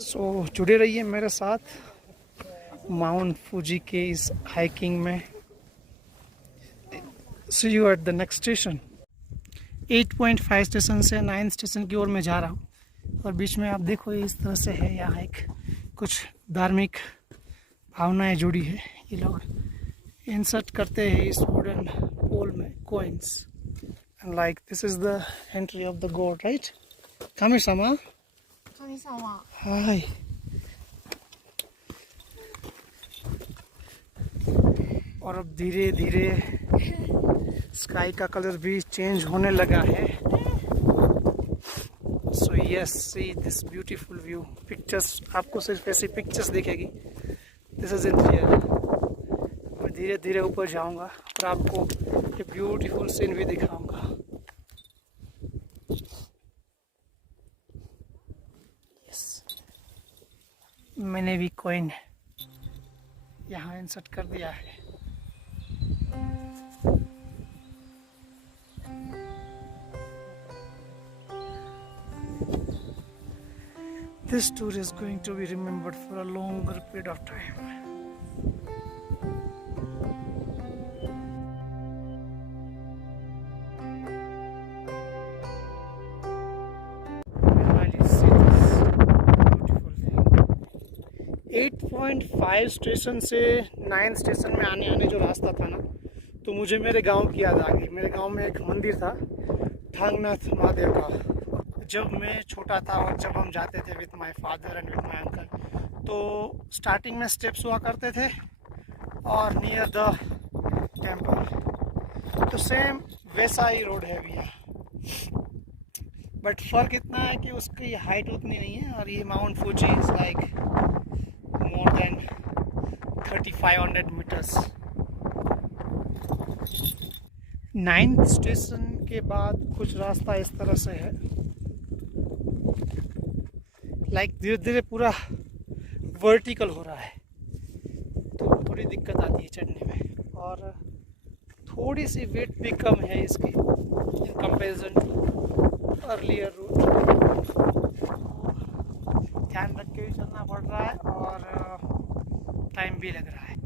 सो जुड़े रहिए मेरे साथ माउंट फूजी के इस हाइकिंग में। See you at the next station. 8.5 station से 9 स्टेशन की ओर मैं जा रहा हूँ और बीच में आप देखो इस तरह से है यहाँ एक कुछ धार्मिक भावनाएं जुड़ी है। ये लोग इंसर्ट करते हैं इस वुडन पोल में coins and like this is the entry of the god, right? कामी-sama, 神様 हाय। और अब धीरे धीरे स्काई का कलर भी चेंज होने लगा है। So yes, see this beautiful view. Pictures आपको सिर्फ ऐसी पिक्चर्स दिखेगी, दिस इज इन रियल। मैं धीरे धीरे ऊपर जाऊंगा और आपको ये ब्यूटीफुल सीन भी दिखाऊंगा। यस, मैंने भी कॉइन यहाँ इंसर्ट कर दिया है। This tour is going to be remembered for a longer period of time. While you see this beautiful thing. 8.5 station से 9 स्टेशन में आने जो रास्ता था ना, तो मुझे मेरे गांव की याद आ गई। मेरे गांव में एक मंदिर था ठांगनाथ महादेव का। जब मैं छोटा था और जब हम जाते थे with my father and with my uncle, तो स्टार्टिंग में स्टेप्स हुआ करते थे और नियर द टेम्पल तो सेम वैसा ही रोड है भैया। बट फ़र्क इतना है कि उसकी हाइट उतनी नहीं है और ये mount Fuji is like more than 3500 metres. 9th station के बाद कुछ रास्ता इस तरह से है, लाइक धीरे धीरे पूरा वर्टिकल हो रहा है, तो थोड़ी दिक्कत आती है चढ़ने में। और थोड़ी सी वेट भी कम है इसकी in comparison to earlier route. ध्यान रख के भी चलना पड़ रहा है और टाइम भी लग रहा है।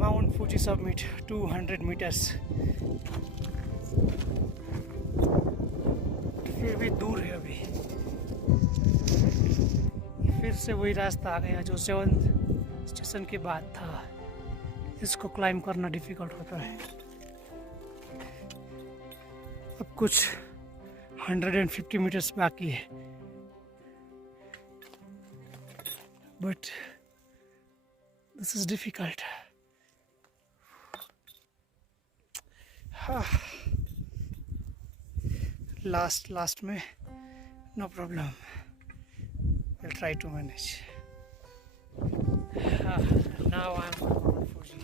Mount Fuji summit 200 meters, फिर भी दूर है अभी। फिर से वही रास्ता आ गया जो 7th स्टेशन के बाद था। इसको क्लाइंब करना डिफिकल्ट होता है। अब कुछ 150 मीटर्स बाकी है, but this is difficult. Last में no problem, will try to manage. Now I am on Fuji.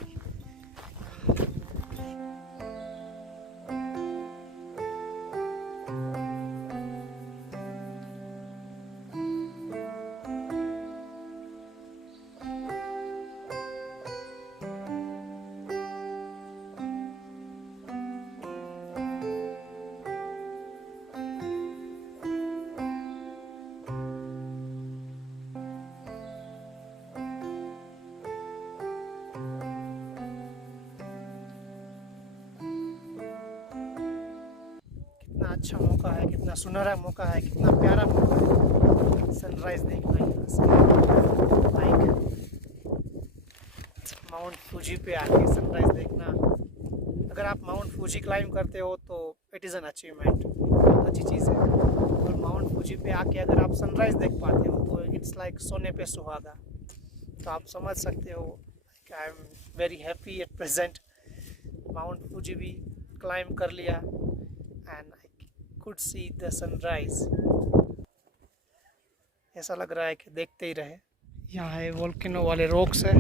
कितना अच्छा मौका है, कितना सुनहरा मौका है, कितना प्यारा मौका है सनराइज देखना यहाँ से। लाइक माउंट फूजी पे आके सनराइज देखना। अगर आप माउंट फूजी क्लाइंब करते हो तो इट इज़ एन अचीवमेंट, बहुत अच्छी चीज़ है। और माउंट फूजी पे आके अगर आप सनराइज देख पाते हो तो इट्स लाइक सोने पे सुहागा। तो आप समझ सकते हो I am very happy at present. Mount Fuji भी क्लाइंब कर लिया and I could see the sunrise. ऐसा लग रहा है कि देखते ही रहे। यहाँ है वोल्केनो वाले रॉक्स है,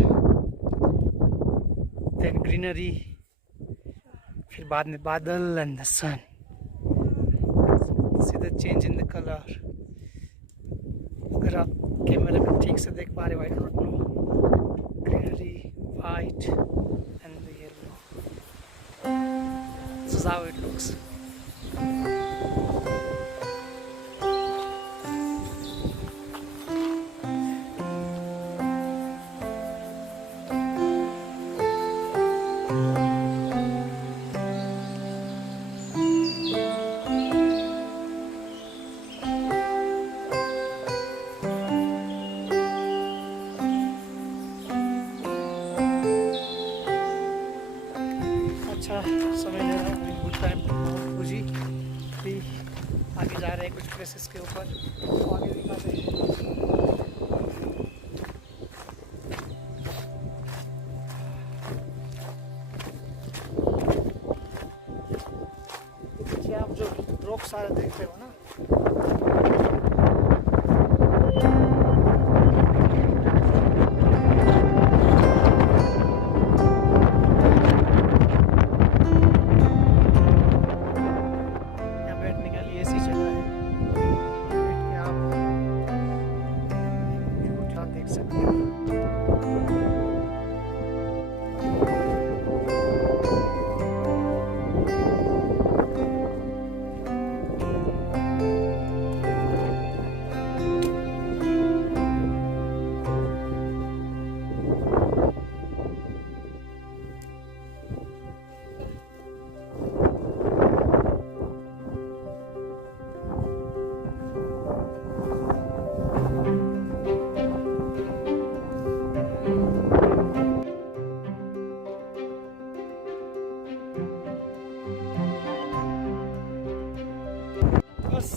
देन ग्रीनरी, फिर बाद में बादल and the sun, see the change in the colour. अगर आप कैमरे में ठीक से देख पा रहे हो, I don't know, greenery, white and the yellow, this is how it looks. अच्छा समय ले रहा हूँ, गुड टाइम फूजी। अभी आगे जा रहे हैं कुछ प्लेसेस के ऊपर, तो आगे दिखाते हैं। पीछे आप जो रॉक सारे देख रहे हो ना, देख सकते हैं। बस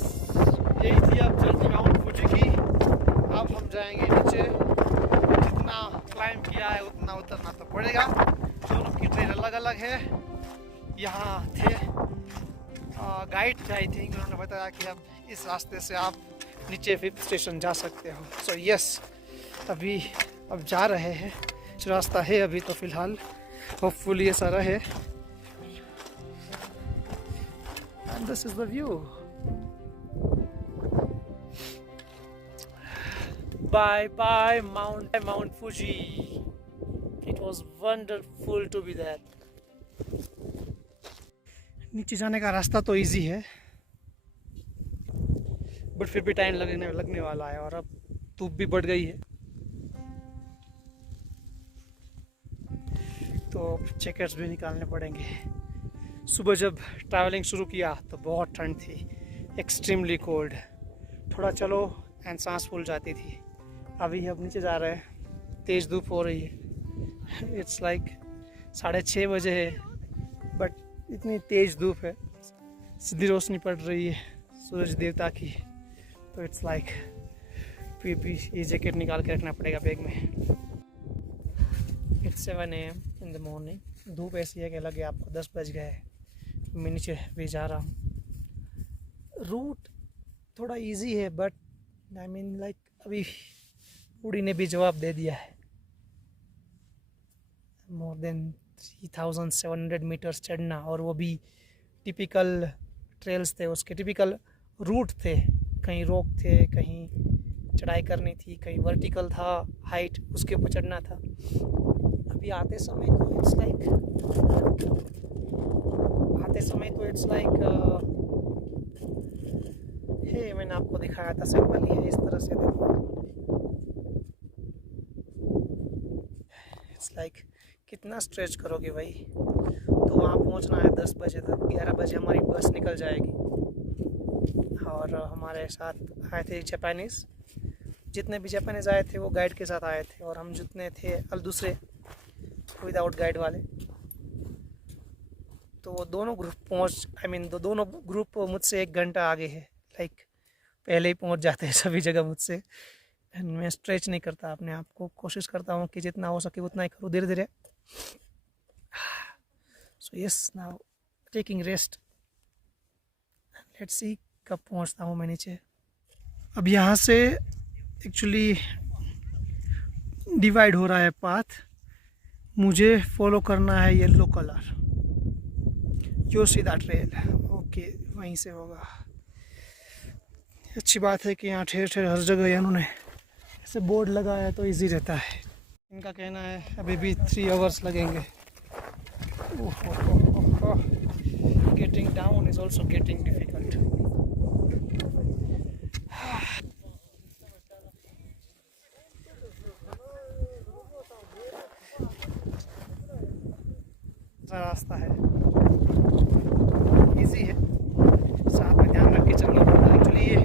यही थी अब जर्नी माउंट फूजी की। अब हम जाएंगे नीचे, जितना क्लाइंब किया है उतना उतरना तो पड़ेगा। दोनों की ट्रेन अलग अलग है। यहाँ थे गाइड थे, आई थिंक उन्होंने बताया कि अब इस रास्ते से आप नीचे 5th स्टेशन जा सकते हो। सो यस, अभी अब जा रहे हैं। जो रास्ता है अभी तो फ़िलहाल, होपफुली ऐसा रहे। And this is the view. Bye bye Mount Fuji. It was wonderful to be there. नीचे जाने का रास्ता तो इजी है, बट फिर भी टाइम लगने वाला है, और अब धूप भी बढ़ गई है, तो जैकेट्स भी निकालने पड़ेंगे। सुबह जब ट्रैवलिंग शुरू किया तो बहुत ठंड थी, एक्सट्रीमली कोल्ड। थोड़ा चलो एंड सांस फूल जाती थी। अभी अब नीचे जा रहे हैं, तेज़ धूप हो रही है। इट्स लाइक 6:30 बजे है, बट इतनी तेज़ धूप है, सीधी रोशनी पड़ रही है सूरज देवता की। तो इट्स लाइक फिर भी ये जैकेट निकाल के रखना पड़ेगा बैग में। It's 7 AM in the morning. धूप ऐसी है कि लगे आपको 10 बज गए। मैं नीचे भी जा रहा हूँ। रूट थोड़ा इजी है, बट आई मीन लाइक अभी उड़ी ने भी जवाब दे दिया है। मोर देन 3700 मीटर्स चढ़ना, और वो भी टिपिकल ट्रेल्स थे, उसके टिपिकल रूट थे। कहीं रोक थे, कहीं चढ़ाई करनी थी, कहीं वर्टिकल था हाइट, उसके ऊपर चढ़ना था। अभी आते समय तो इट्स लाइक हे, मैंने आपको दिखाया था, सिंपल ही है, इस तरह से देखो। इट्स लाइक कितना स्ट्रेच करोगे भाई। तो वहाँ पहुँचना है 10 बजे तक, 11 बजे हमारी बस निकल जाएगी। और हमारे साथ आए थे जापानीज़, जितने भी जापानीज़ आए थे वो गाइड के साथ आए थे, और हम जितने थे दूसरे विदाउट गाइड वाले। तो वो दोनों ग्रुप दोनों ग्रुप मुझसे 1 घंटा आगे है। लाइक पहले ही पहुंच जाते हैं सभी जगह मुझसे। मैं स्ट्रेच नहीं करता अपने आप को, कोशिश करता हूँ कि जितना हो सके उतना ही करूँ धीरे धीरे। So yes, now taking rest, let's see कब पहुँचता हूँ मैं नीचे। अब यहाँ से एक्चुअली डिवाइड हो रहा है पाथ। मुझे फॉलो करना है yellow colour. Yoshida trail, okay वहीं से होगा। अच्छी बात है कि यहाँ ठेर ठेर हर जगह इन्होंने ऐसे बोर्ड लगाया है तो इजी रहता है। इनका कहना है अभी भी 3 आवर्स लगेंगे। Getting down is also getting difficult. रास्ता है, इजी है, साथ में ध्यान रख के चलना पड़ता है। एक्चुअली ये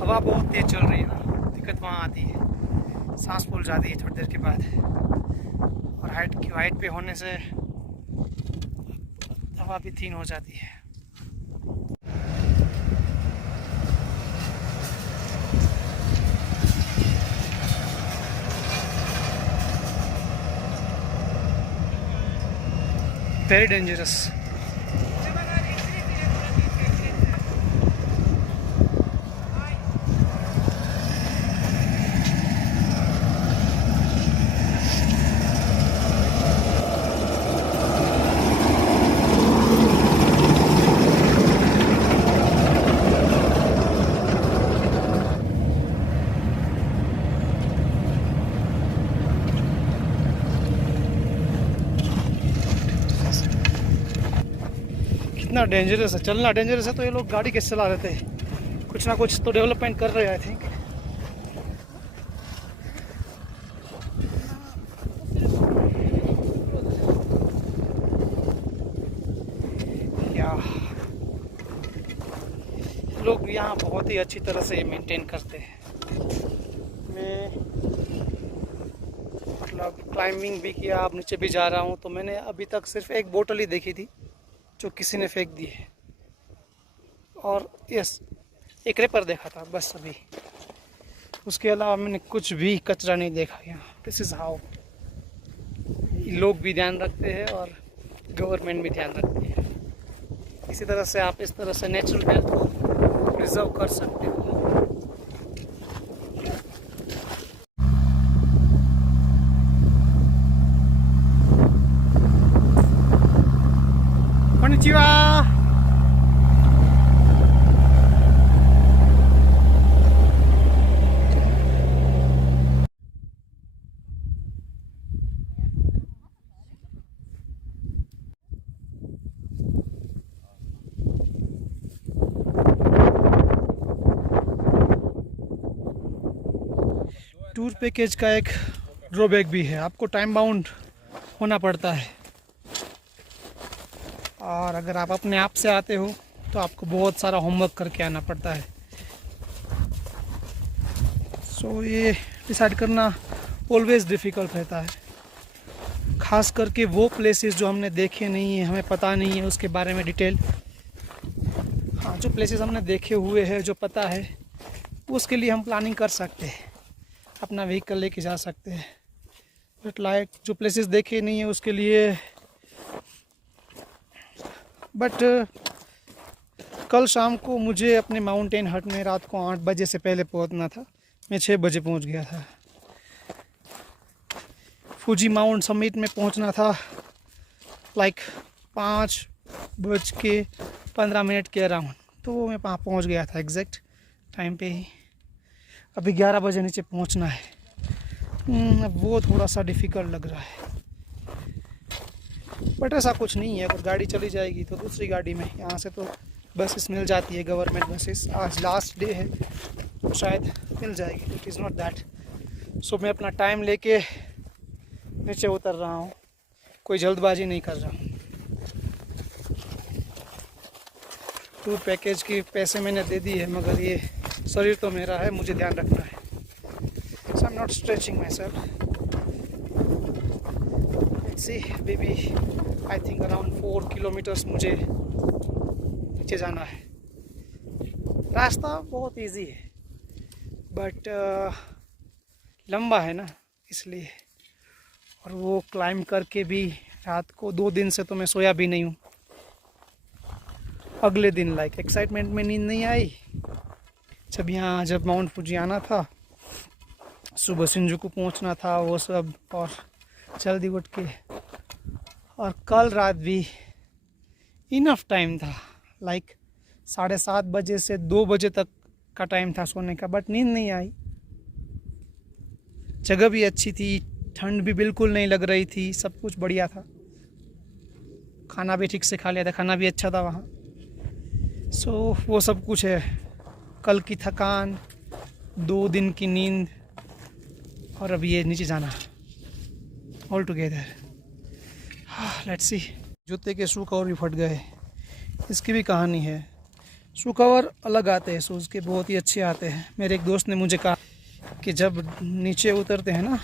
हवा बहुत तेज चल रही है ना, दिक्कत वहाँ आती है, सांस फूल जाती है थोड़ी देर के बाद। और हाइट पे होने से हवा भी थीन हो जाती है। Very dangerous. कितना डेंजरस है, चलना डेंजरस है तो ये लोग गाड़ी कैसे चला रहे थे? कुछ ना कुछ तो डेवलपमेंट कर रहे हैं आई थिंक। या लोग यहाँ बहुत ही अच्छी तरह से मेंटेन करते हैं। मैं मतलब क्लाइंबिंग भी किया, अब नीचे भी जा रहा हूँ, तो मैंने अभी तक सिर्फ एक बोतल ही देखी थी जो किसी ने फेंक दी है, और यस एक रेपर देखा था बस अभी। उसके अलावा मैंने कुछ भी कचरा नहीं देखा यहाँ। दिस इज़ हाउ लोग भी ध्यान रखते हैं और गवर्नमेंट भी ध्यान रखती है। इसी तरह से आप इस तरह से नेचुरल हेल्थ को प्रिजर्व कर सकते हो। konnichiwa। टूर पैकेज का एक ड्रॉबैक भी है, आपको टाइम बाउंड होना पड़ता है, और अगर आप अपने आप से आते हो तो आपको बहुत सारा होमवर्क करके आना पड़ता है। सो ये डिसाइड करना ऑलवेज डिफ़िकल्ट रहता है, ख़ास करके वो प्लेसेस जो हमने देखे नहीं है, हमें पता नहीं है उसके बारे में डिटेल। हाँ, जो प्लेसेस हमने देखे हुए हैं, जो पता है, उसके लिए हम प्लानिंग कर सकते हैं, अपना व्हीकल लेके जा सकते हैं। बट लाइक जो प्लेसेस देखे नहीं है उसके लिए, बट कल शाम को मुझे अपने माउंटेन हट में रात को 8 बजे से पहले पहुंचना था। मैं 6 बजे पहुंच गया था। फूजी माउंट समिट में पहुंचना था लाइक 5:15 के अराउंड, तो मैं वहाँ पहुंच गया था एग्जैक्ट टाइम पे ही। अभी 11 बजे नीचे पहुंचना है। वो थोड़ा सा डिफ़िकल्ट लग रहा है, बट ऐसा कुछ नहीं है। अगर गाड़ी चली जाएगी तो दूसरी गाड़ी में यहाँ से तो बसेस मिल जाती है, गवर्नमेंट बसेस। आज लास्ट डे है तो शायद मिल जाएगी, इट इज़ नॉट दैट। सो मैं अपना टाइम लेके नीचे उतर रहा हूँ, कोई जल्दबाजी नहीं कर रहा हूँ। टूर पैकेज की पैसे मैंने दे दी है, मगर ये शरीर तो मेरा है, मुझे ध्यान रखना है। So I am not stretching myself. See baby, I think around 4 kilometres मुझे नीचे जाना है। रास्ता बहुत इजी है, बट लंबा है ना, इसलिए। और वो क्लाइंब करके भी रात को 2 दिन से तो मैं सोया भी नहीं हूँ। अगले दिन लाइक एक्साइटमेंट में नींद नहीं आई। जब माउंट फूजी आना था, सुबह शिंजुकू पहुँचना था, वो सब, और जल्दी उठ के। और कल रात भी इनफ टाइम था, लाइक 7:30 बजे से 2 बजे तक का टाइम था सोने का, बट नींद नहीं आई। जगह भी अच्छी थी, ठंड भी बिल्कुल नहीं लग रही थी, सब कुछ बढ़िया था। खाना भी ठीक से खा लिया था, खाना भी अच्छा था वहाँ। सो वो सब कुछ है। कल की थकान, 2 दिन की नींद, और अब ये नीचे जाना, ऑल टुगेदर। Let's see. जूते के शू कवर भी फट गए, इसकी भी कहानी है। शू कवर अलग आते हैं, शूज़ के बहुत ही अच्छे आते हैं। मेरे एक दोस्त ने मुझे कहा कि जब नीचे उतरते हैं ना,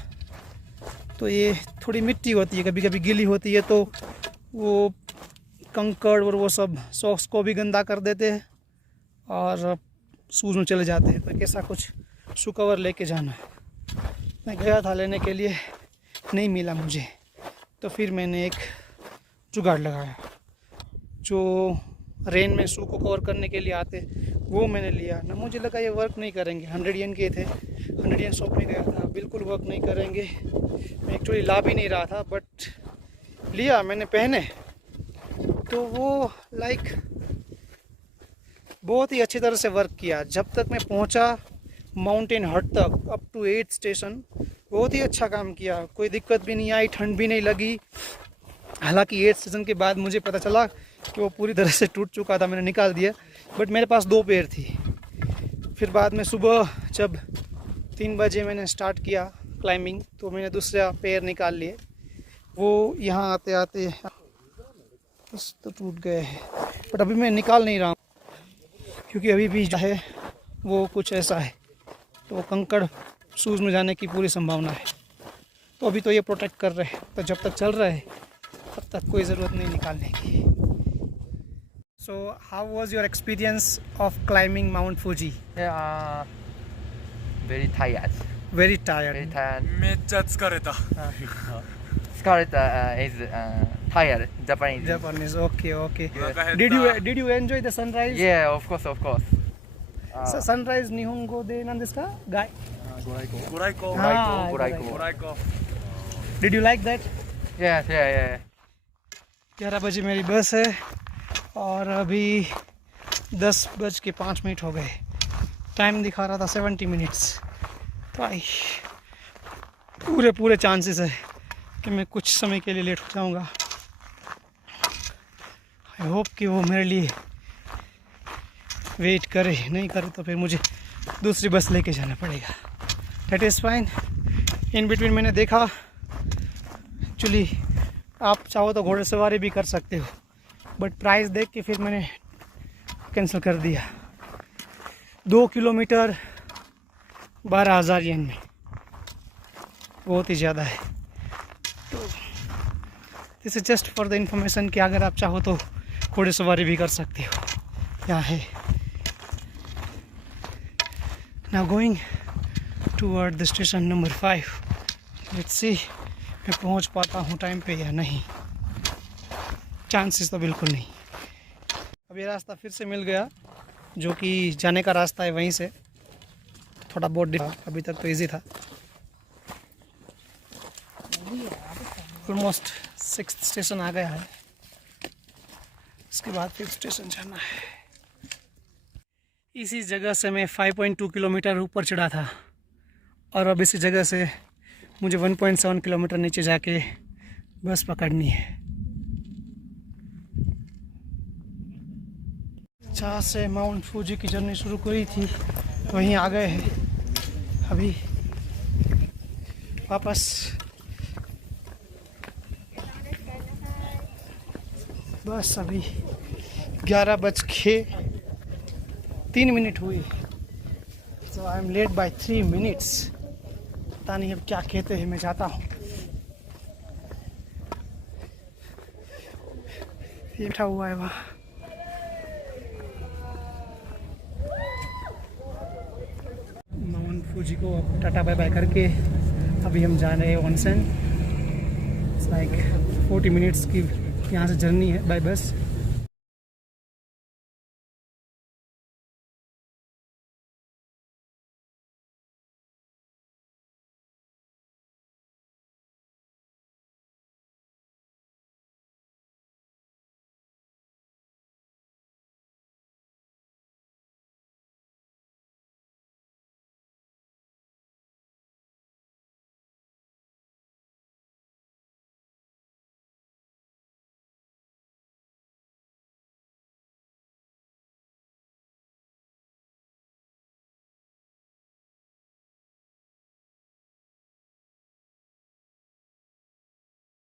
तो ये थोड़ी मिट्टी होती है, कभी कभी गीली होती है, तो वो कंकड़ और वो सब सॉक्स को भी गंदा कर देते हैं और शूज़ में चले जाते हैं। तो कैसा कुछ शू कवर लेके जाना है। मैं गया था लेने के लिए, नहीं मिला मुझे, तो फिर मैंने एक जुगाड़ लगाया। जो रेन में शू को कवर करने के लिए आते, वो मैंने लिया ना। मुझे लगा ये वर्क नहीं करेंगे, 100 येन के थे, 100 येन शॉप में गया था, बिल्कुल वर्क नहीं करेंगे। मैं एक्चुअली ला भी नहीं रहा था, बट लिया मैंने, पहने तो वो लाइक बहुत ही अच्छी तरह से वर्क किया। जब तक मैं पहुंचा माउंटेन हट तक, अप टू 8th स्टेशन, बहुत ही अच्छा काम किया। कोई दिक्कत भी नहीं आई, ठंड भी नहीं लगी। हालांकि 8th स्टेशन के बाद मुझे पता चला कि वो पूरी तरह से टूट चुका था, मैंने निकाल दिया, बट मेरे पास 2 पेयर थी। फिर बाद में सुबह जब 3 बजे मैंने स्टार्ट किया क्लाइंबिंग, तो मैंने दूसरा पेयर निकाल लिए। वो यहाँ आते आते बस तो टूट गए हैं, बट अभी मैं निकाल नहीं रहा हूँ, क्योंकि अभी भी जो है वो कुछ ऐसा है, तो कंकड़ शूज़ में जाने की पूरी संभावना है। तो अभी तो ये प्रोटेक्ट कर रहे हैं, तो जब तक चल रहा है तब तक कोई ज़रूरत नहीं निकालने की। So how was your experience of climbing mount Fuji? Yeah, very tired. Very Very tired. tired. めっちゃ疲れた。 Scarlett is tired. Japanese. Japanese, okay, okay. お腹減った Did you enjoy the sunrise? Yeah, of course, of course. Sunrise 日本語で何ですか？ガイ。ご来光。ご来光、ご来光。ご来光。 Did you like that? Yeah, yeah, yeah. 11 बजे मेरी बस है और अभी 10:05 हो गए। Time दिखा रहा था 70 मिनट्स। तो आई पूरे चांसेस है कि मैं कुछ समय के लिए लेट हो जाऊंगा। आई होप कि वो मेरे लिए वेट करे, नहीं करे तो फिर मुझे दूसरी बस लेके जाना पड़ेगा। That is fine. In between मैंने देखा, एक्चुअली आप चाहो तो घोड़े सवारी भी कर सकते हो, बट प्राइस देख के फिर मैंने कैंसिल कर दिया। 2 किलोमीटर 12,000 येन में, बहुत ही ज़्यादा है। तो this is just for the information कि अगर आप चाहो तो घोड़े सवारी भी कर सकते हो। यहाँ है now going toward the station number 5। Let's see मैं पहुँच पाता हूँ टाइम पे या नहीं। चांसेस तो बिल्कुल नहीं। अब ये रास्ता फिर से मिल गया, जो कि जाने का रास्ता है वहीं से। थोड़ा बहुत अभी तक तो इजी था। ऑलमोस्ट 6th स्टेशन आ गया है, उसके बाद 5th स्टेशन जाना है। इसी जगह से मैं 5.2 किलोमीटर ऊपर चढ़ा था और अब इसी जगह से मुझे 1.7 किलोमीटर नीचे जाके बस पकड़नी है। जहाँ से माउंट फूजी की जर्नी शुरू करी थी वहीं आ गए हैं अभी वापस। बस अभी 11:03 हुई, so I am late by 3 minutes. पता नहीं अब क्या कहते हैं, मैं जाता हूँ। ये बैठा हुआ है वहाँ। माउंट फूजी को टाटा बाय बाय करके अभी हम जा रहे हैं ऑनसेन। लाइक 40 मिनट्स की यहाँ से जर्नी है बाय बस।